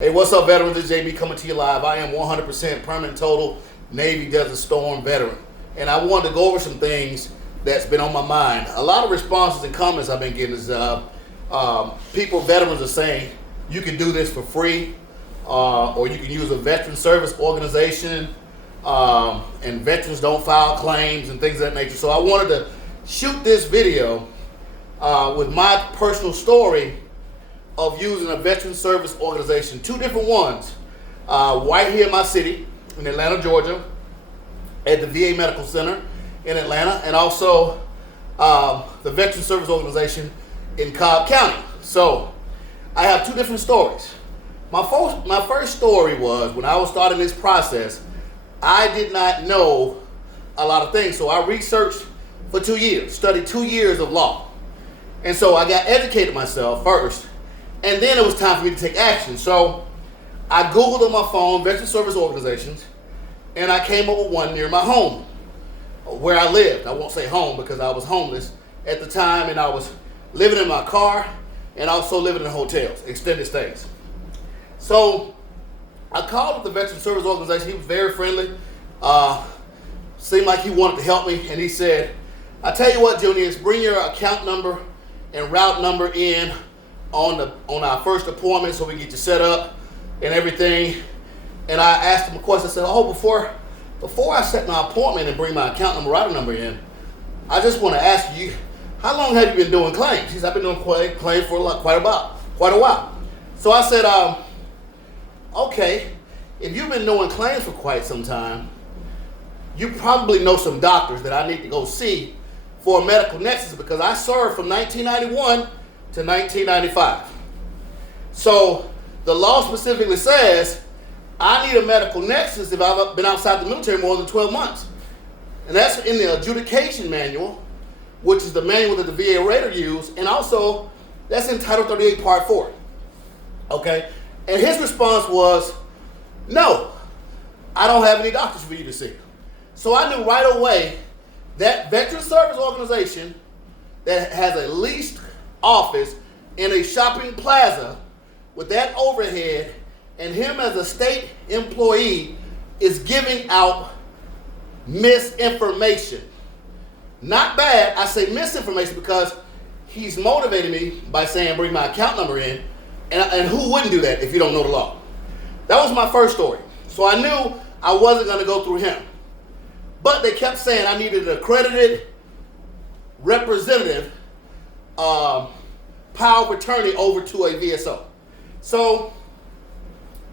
Hey, what's up, veterans? It's JB coming to you live. I am 100% permanent total Navy Desert Storm veteran. And I wanted to go over some things that's been on my mind. A lot of responses and comments I've been getting is veterans are saying you can do this for free, or you can use a veteran service organization, and veterans don't file claims and things of that nature. So I wanted to shoot this video with my personal story of using a veteran service organization, two different ones, right here in my city, in Atlanta, Georgia, at the VA Medical Center in Atlanta, and also the Veteran Service Organization in Cobb County. So I have two different stories. My first story was when I was starting this process, I did not know a lot of things. So I researched for 2 years, studied 2 years of law. And so I got educated myself first, and then it was time for me to take action. So I Googled on my phone veteran service organizations, and I came up with one near my home, where I lived. I won't say home because I was homeless at the time, and I was living in my car and also living in hotels, extended stays. So I called up the veteran service organization. He was very friendly. Seemed like he wanted to help me, and he said, "I tell you what, Junior, bring your account number and route number in on our first appointment so we can get you set up and everything." And I asked him a question. I said, before I set my appointment and bring my account number, routing number in, I just want to ask you, how long have you been doing claims? He said, "I've been doing claims for quite a while." So I said, okay, if you've been doing claims for quite some time, you probably know some doctors that I need to go see for a medical nexus, because I served from 1991 to 1995. So the law specifically says I need a medical nexus if I've been outside the military more than 12 months. And that's in the adjudication manual, which is the manual that the VA rater used, and also that's in Title 38 Part 4. Okay? And his response was, "No, I don't have any doctors for you to see." So I knew right away that veteran service organization that has a leased office in a shopping plaza with that overhead, and him as a state employee is giving out misinformation. Not bad, I say misinformation because he's motivating me by saying bring my account number in, and who wouldn't do that if you don't know the law? That was my first story. So I knew I wasn't going to go through him. But they kept saying I needed an accredited representative power of attorney over to a VSO. So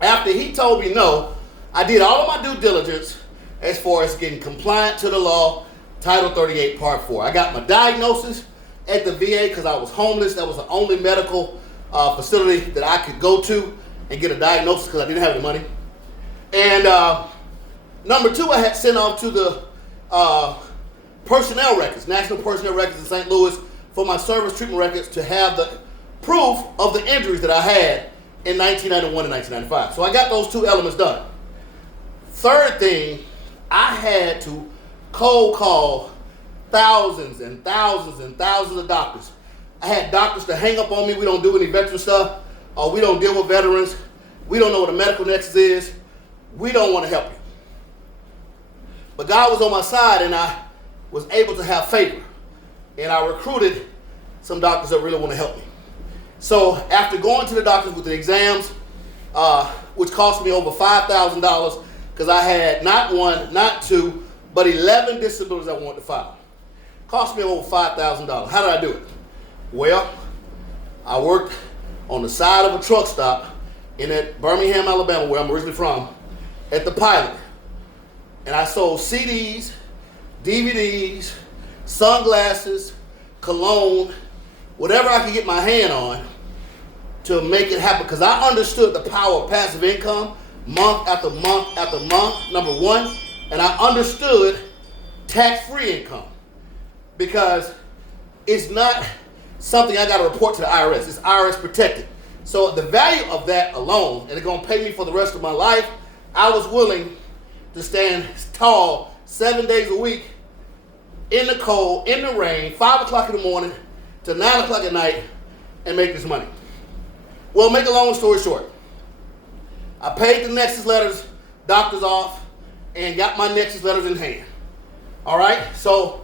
after he told me no, I did all of my due diligence as far as getting compliant to the law, Title 38 Part 4. I got my diagnosis at the VA because I was homeless. That was the only medical facility that I could go to and get a diagnosis because I didn't have the money. And number two, I had sent off to the personnel records, National Personnel Records in St. Louis, for my service treatment records to have the proof of the injuries that I had in 1991 and 1995. So I got those two elements done. Third thing, I had to cold call thousands and thousands and thousands of doctors. I had doctors to hang up on me. "We don't do any veteran stuff, or we don't deal with veterans. We don't know what a medical nexus is. We don't want to help you." But God was on my side, and I was able to have favor. And I recruited some doctors that really want to help me. So after going to the doctors with the exams, which cost me over $5,000, because I had not one, not two, but 11 disabilities I wanted to file. Cost me over $5,000. How did I do it? Well, I worked on the side of a truck stop in Birmingham, Alabama, where I'm originally from, at the Pilot. And I sold CDs, DVDs, sunglasses, cologne, whatever I could get my hand on to make it happen, because I understood the power of passive income month after month after month, number one, and I understood tax-free income, because it's not something I got to report to the IRS. It's IRS protected. So the value of that alone, and it's going to pay me for the rest of my life, I was willing to stand tall 7 days a week in the cold, in the rain, 5 o'clock in the morning to 9 o'clock at night, and make this money. Well, make a long story short, I paid the Nexus letters, doctors off, and got my Nexus letters in hand. All right, so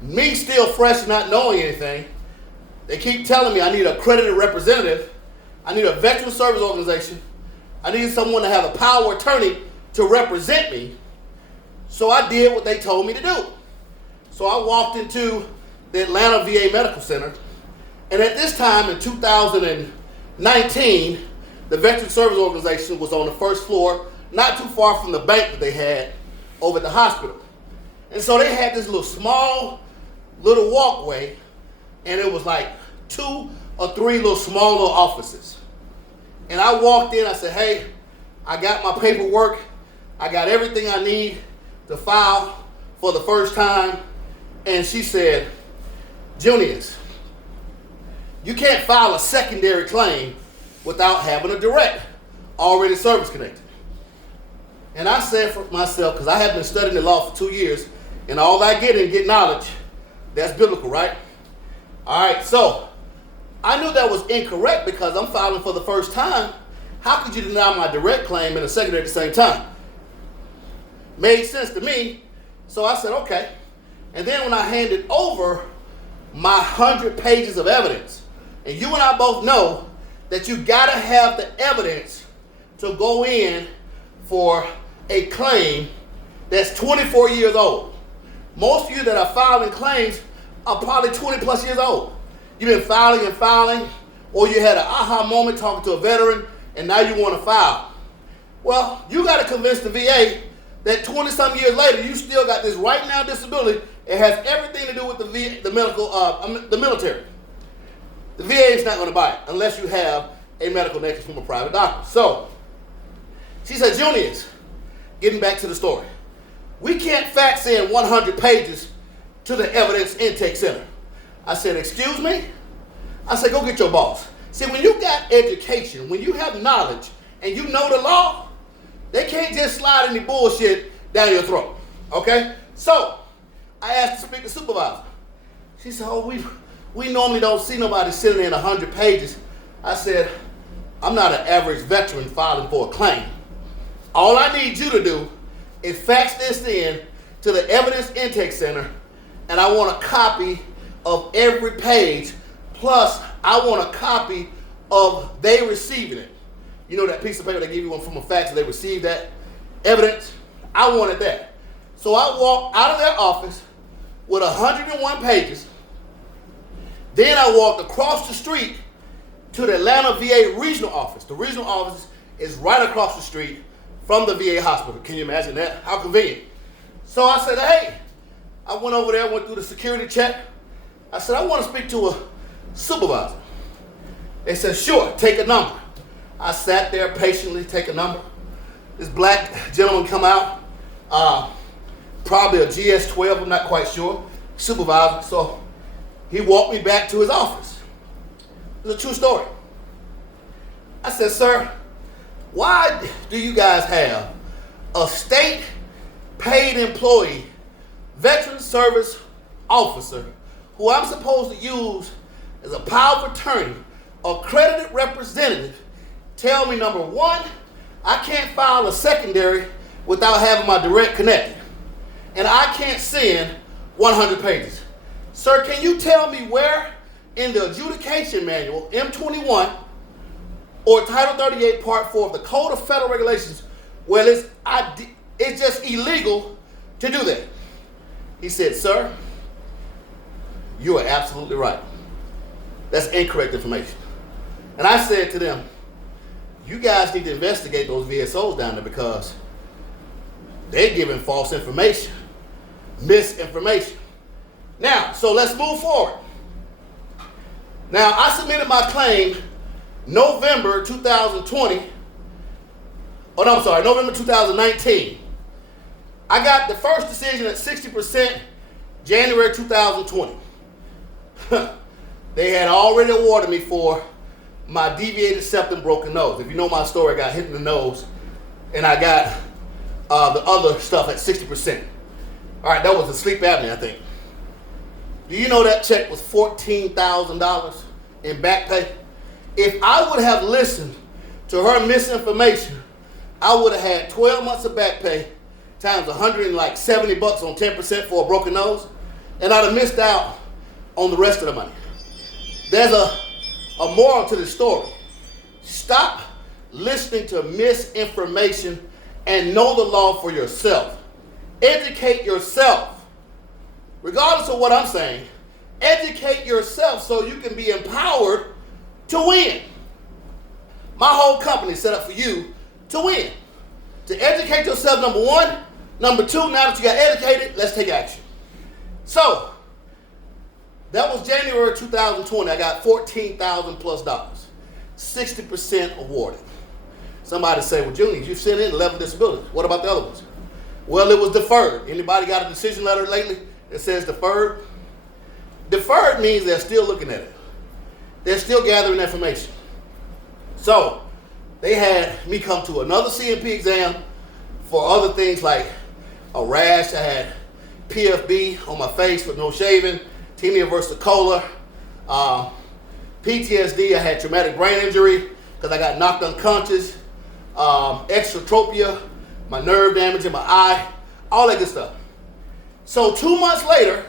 me still fresh and not knowing anything, they keep telling me I need an accredited representative, I need a veteran service organization, I need someone to have a power of attorney to represent me. So I did what they told me to do. So I walked into the Atlanta VA Medical Center, and at this time in 2019, the Veteran Service Organization was on the first floor, not too far from the bank that they had over at the hospital. And so they had this little walkway, and it was like 2 or 3 small little offices. And I walked in, I said, hey, I got my paperwork, I got everything I need to file for the first time. And she said, Junius, you can't file a secondary claim without having a direct, already service connected. And I said for myself, because I have been studying the law for 2 years, and all I get and get knowledge, that's biblical, right? All right, so I knew that was incorrect because I'm filing for the first time. How could you deny my direct claim and a secondary at the same time? Made sense to me, so I said, okay. And then when I handed over my 100 pages of evidence, and you and I both know that you gotta have the evidence to go in for a claim that's 24 years old. Most of you that are filing claims are probably 20 plus years old. You've been filing and filing, or you had an aha moment talking to a veteran, and now you want to file. Well, you got to convince the VA that 20-some years later, you still got this right now disability. It has everything to do with the military. The VA is not going to buy it unless you have a medical nexus from a private doctor. So, she said, Junius, getting back to the story, we can't fax in 100 pages to the evidence intake center. I said, excuse me? I said, go get your boss. See, when you got education, when you have knowledge, and you know the law, they can't just slide any bullshit down your throat, okay? So, I asked to speak to the supervisor. She said, oh, we normally don't see nobody sitting in 100 pages. I said, I'm not an average veteran filing for a claim. All I need you to do is fax this in to the evidence intake center, and I want a copy of every page, plus I want a copy of they receiving it. You know that piece of paper they give you one from a fax and they receive that evidence? I wanted that. So I walked out of their office with 101 pages. Then I walked across the street to the Atlanta VA regional office. The regional office is right across the street from the VA hospital. Can you imagine that? How convenient. So I said, hey, I went over there, went through the security check. I said, I want to speak to a supervisor. They said, sure, take a number. I sat there patiently, take a number. This black gentleman come out, probably a GS-12, I'm not quite sure, supervisor. So he walked me back to his office. It was a true story. I said, sir, why do you guys have a state paid employee, veteran service officer, who I'm supposed to use as a power of attorney, accredited representative, tell me, number one, I can't file a secondary without having my direct connected, and I can't send 100 pages. Sir, can you tell me where in the adjudication manual, M21, or Title 38, Part 4 of the Code of Federal Regulations, where it's just illegal to do that? He said, sir, you are absolutely right. That's incorrect information. And I said to them, you guys need to investigate those VSOs down there because they're giving false information, misinformation. Now, so let's move forward. Now, I submitted my claim November 2019. I got the first decision at 60% January 2020. They had already awarded me for my deviated septum broken nose. If you know my story, I got hit in the nose, and I got the other stuff at 60%. All right, that was a sleep apnea, I think. Do you know that check was $14,000 in back pay? If I would have listened to her misinformation I would have had 12 months of back pay times $170 on 10% for a broken nose, and I'd have missed out on the rest of the money. There's a moral to this story. Stop listening to misinformation and know the law for yourself. Educate yourself. Regardless of what I'm saying, educate yourself so you can be empowered to win. My whole company is set up for you to win. To educate yourself, number one. Number two, now that you got educated, let's take action. So, that was January 2020. I got $14,000 plus, 60% awarded. Somebody say, well, Junior, you've sent in 11 disabilities. What about the other ones? Well, it was deferred. Anybody got a decision letter lately that says deferred? Deferred means they're still looking at it. They're still gathering information. So, they had me come to another CMP exam for other things like a rash. I had PFB on my face with no shaving, tinea versicolor, PTSD. I had traumatic brain injury because I got knocked unconscious, exotropia, my nerve damage in my eye, all that good stuff. So 2 months later,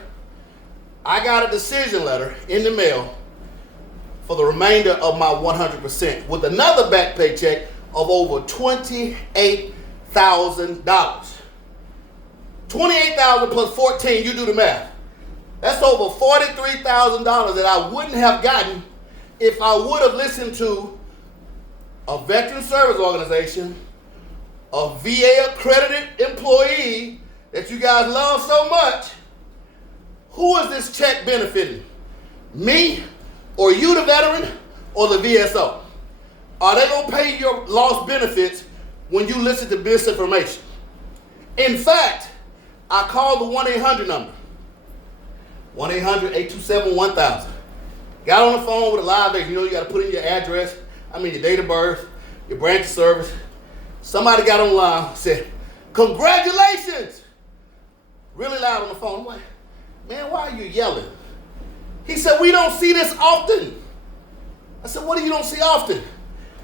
I got a decision letter in the mail for the remainder of my 100% with another back pay check of over $28,000. $28,000 plus 14, you do the math. That's over $43,000 that I wouldn't have gotten if I would have listened to a veteran service organization, a VA accredited employee that you guys love so much. Who is this check benefiting? Me, or you, the veteran, or the VSO? Are they going to pay your lost benefits when you listen to misinformation? In fact, I called the 1-800 number, 1-800-827-1000. Got on the phone with a live agent. You know, you got to put in your address, your date of birth, your branch of service. Somebody got on the line, said, congratulations! Really loud on the phone. I'm like, man, why are you yelling? He said, we don't see this often. I said, what do you don't see often?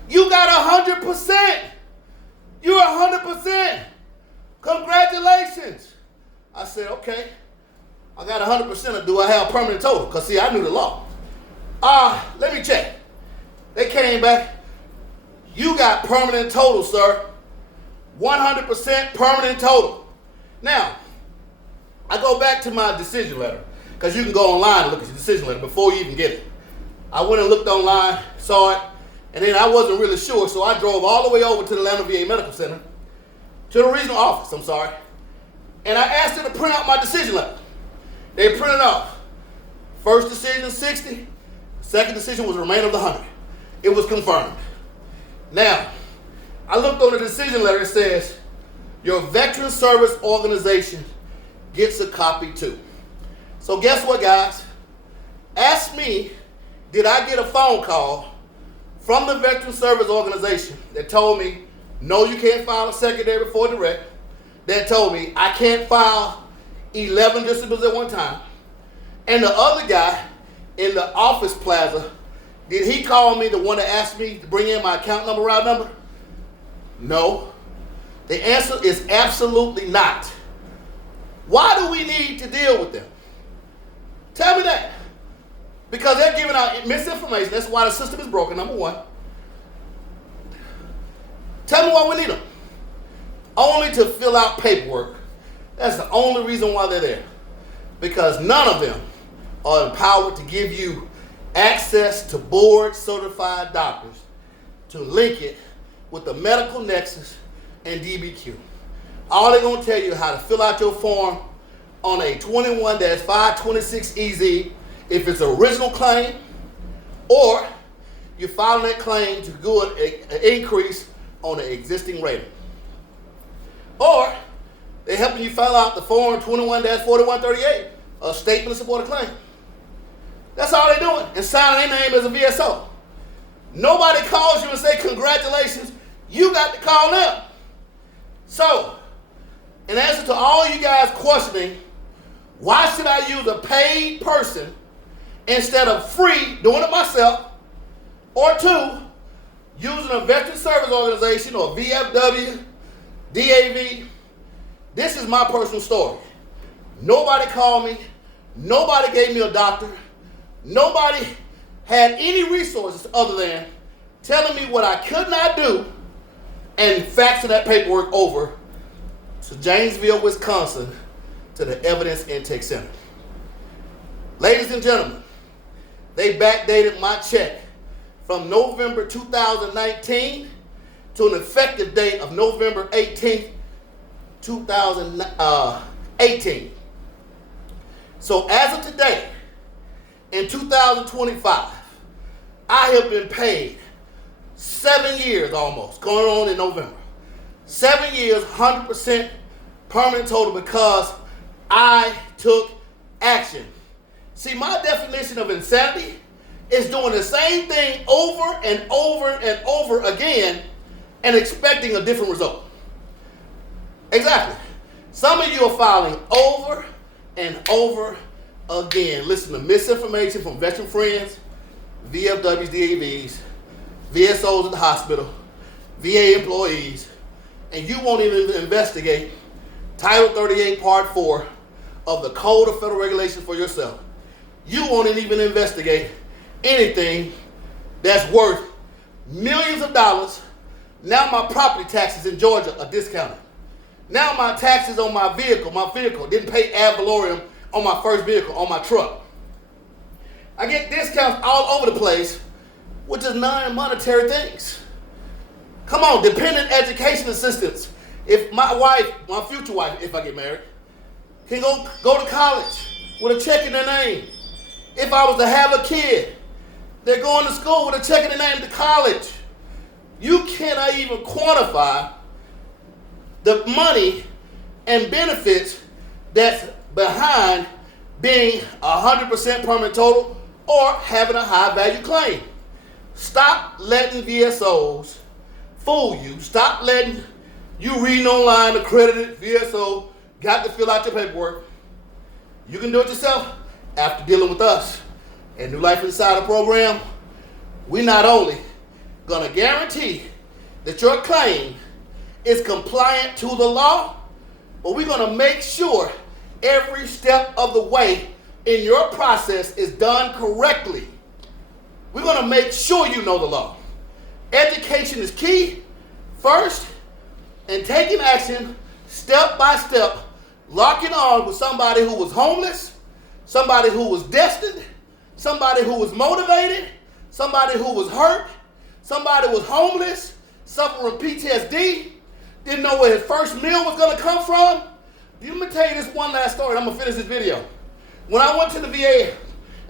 You got 100%. You're 100%. Congratulations. I said, okay. I got 100%. Do I have permanent total? Because, see, I knew the law. Let me check. They came back. You got permanent total, sir. 100% permanent total. Now, I go back to my decision letter, because you can go online and look at your decision letter before you even get it. I went and looked online, saw it, and then I wasn't really sure, so I drove all the way over to the Atlanta VA Medical Center, to the regional office, and I asked them to print out my decision letter. They printed off. First decision, 60. Second decision was the remainder of the 100. It was confirmed. Now, I looked on the decision letter. It says, your veteran service organization gets a copy too. So guess what, guys? Ask me, did I get a phone call from the veteran service organization that told me, no, you can't file a secondary before direct, that told me I can't file 11 disabilities at one time, and the other guy in the office plaza, did he call me, the one that asked me to bring in my account number, route number? No. The answer is absolutely not. Why do we need to deal with them? Tell me that. Because they're giving out misinformation. That's why the system is broken, number one. Tell me why we need them. Only to fill out paperwork. That's the only reason why they're there. Because none of them are empowered to give you access to board certified doctors to link it with the medical nexus and DBQ. All they're going to tell you is how to fill out your form on a 21-526EZ if it's an original claim, or you're filing that claim to do an increase on the existing rating. Or they're helping you fill out the form 21-4138, a statement of support of claim. That's all they're doing, and signing their name as a VSO. Nobody calls you and say, congratulations, you got to call them. So, in answer to all you guys questioning, why should I use a paid person instead of free, doing it myself? Or two, using a veteran service organization or VFW, DAV. This is my personal story. Nobody called me. Nobody gave me a doctor. Nobody had any resources other than telling me what I could not do and faxing that paperwork over to Janesville, Wisconsin, to the Evidence Intake Center. Ladies and gentlemen, they backdated my check from November 2019 to an effective date of November 18th, 2018. So as of today, in 2025, I have been paid 7 years almost, going on in November. 7 years, 100% permanent total because I took action. See, my definition of insanity is doing the same thing over and over and over again and expecting a different result. Exactly. Some of you are filing over and over again. Listen to misinformation from veteran friends, VFWs, DAVs, VSOs at the hospital, VA employees, and you won't even investigate Title 38, Part 4 of the Code of Federal Regulations for yourself. You won't even investigate anything that's worth millions of dollars. Now my property taxes in Georgia are discounted. Now my taxes on my vehicle didn't pay ad valorem on my first vehicle, on my truck. I get discounts all over the place, which is non-monetary things. Come on, dependent education assistance. If my wife, my future wife, if I get married, can go to college with a check in their name. If I was to have a kid, they're going to school with a check in their name to college. You cannot even quantify the money and benefits that's behind being 100% permanent total or having a high value claim. Stop letting VSOs fool you. Stop letting you reading online accredited VSO, got to fill out your paperwork. You can do it yourself after dealing with us. And New Life Insider program, we not only gonna guarantee that your claim is compliant to the law, but we're gonna make sure every step of the way in your process is done correctly. We're gonna make sure you know the law. Education is key first, and taking action step by step, locking on with somebody who was homeless, somebody who was destined, somebody who was motivated, somebody who was hurt, somebody who was homeless, suffering PTSD, didn't know where his first meal was gonna come from. Let me tell you this one last story, and I'm gonna finish this video. When I went to the VA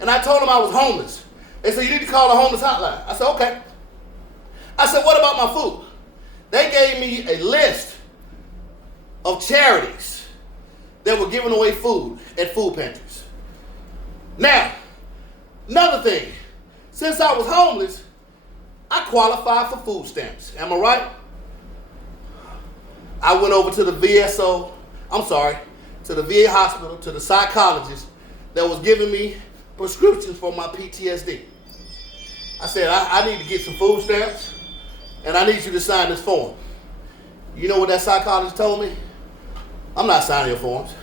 and I told them I was homeless, they said, you need to call the homeless hotline. I said, okay. I said, what about my food? They gave me a list of charities that were giving away food at food pantries. Now, another thing, since I was homeless, I qualified for food stamps. Am I right? I went over to the VSO, to the VA hospital, to the psychologist that was giving me prescriptions for my PTSD. I said, I need to get some food stamps, and I need you to sign this form. You know what that psychologist told me? I'm not signing your forms.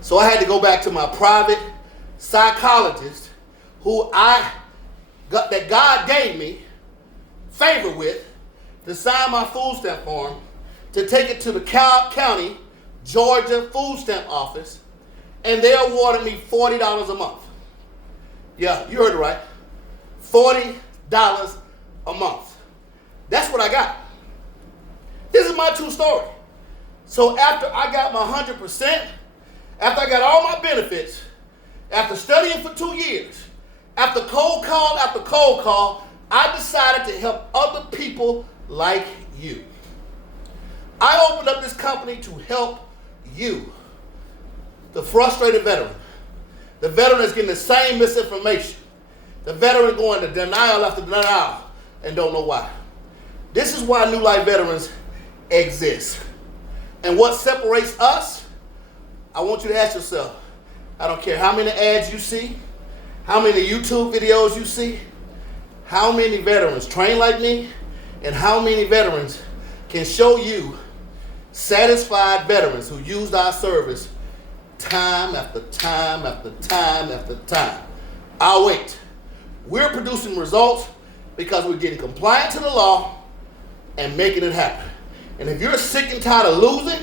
So I had to go back to my private psychologist that God gave me favor with to sign my food stamp form, to take it to the Cobb County, Georgia food stamp office, and they awarded me $40 a month. Yeah, you heard it right. $40 a month. That's what I got. This is my true story. So after I got my 100%, after I got all my benefits, after studying for 2 years, after cold call after cold call, I decided to help other people like you. I opened up this company to help you, the frustrated veteran, the veteran that's getting the same misinformation, the veteran going to denial after denial and don't know why. This is why New Life veterans exist. And what separates us, I want you to ask yourself, I don't care how many ads you see, how many YouTube videos you see, how many veterans train like me, And how many veterans can show you satisfied veterans who used our service time after time after time after time? I'll wait. We're producing results because we're getting compliant to the law and making it happen. And if you're sick and tired of losing,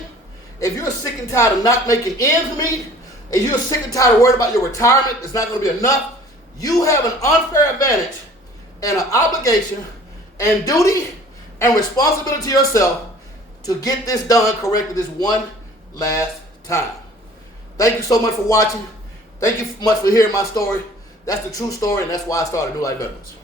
if you're sick and tired of not making ends meet, and you're sick and tired of worrying about your retirement, it's not going to be enough, you have an unfair advantage and an obligation and duty and responsibility to yourself to get this done correctly this one last time. Thank you so much for watching. Thank you much for hearing my story. That's the true story, and that's why I started New Life Veterans.